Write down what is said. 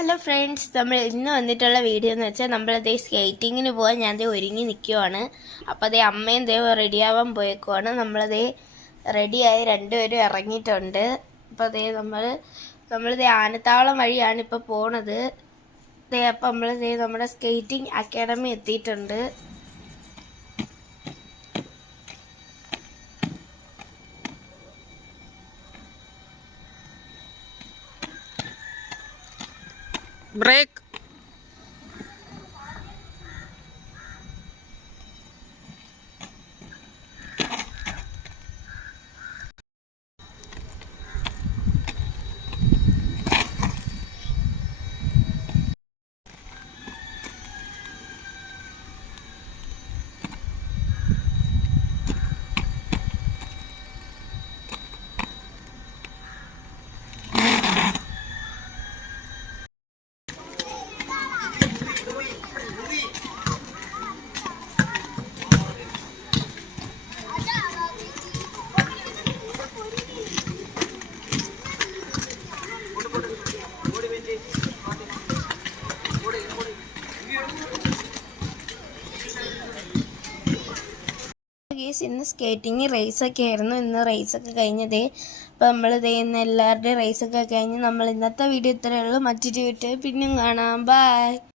Hello friends, നമ്മൾ ഇന്ന് വന്നിട്ടുള്ള വീഡിയോ എന്ന് വെച്ചാൽ നമ്മളതേ സ്കേറ്റിങ്ങിന് പോകാൻ ഞാൻ ഒരുങ്ങി നിൽക്കുവാണ്. അപ്പോൾ അതേ അമ്മയും റെഡിയാവാൻ പോയേക്കുവാണ്. നമ്മളതേ റെഡിയായി രണ്ടുപേരും ഇറങ്ങിയിട്ടുണ്ട്. അപ്പോൾ അതേ നമ്മളിതേ ആനത്താവളം വഴിയാണ് ഇപ്പോൾ പോണത്. അപ്പോൾ നമ്മളിതേ നമ്മുടെ സ്കേറ്റിംഗ് അക്കാഡമി എത്തിയിട്ടുണ്ട്. ബ്രേക്ക്. ഇന്ന് സ്കേറ്റിംഗ് റേസൊക്കെ ആയിരുന്നു. ഇന്ന് റേസൊക്കെ കഴിഞ്ഞതേ. അപ്പോൾ നമ്മളിതേ ഇന്ന് എല്ലാവരുടെയും റേസൊക്കെ കഴിഞ്ഞ് നമ്മൾ ഇന്നത്തെ വീഡിയോ ഇത്രയേ ഉള്ളൂ. മറ്റൊരു വീഡിയോ പിന്നെയും കാണാം. ബൈ.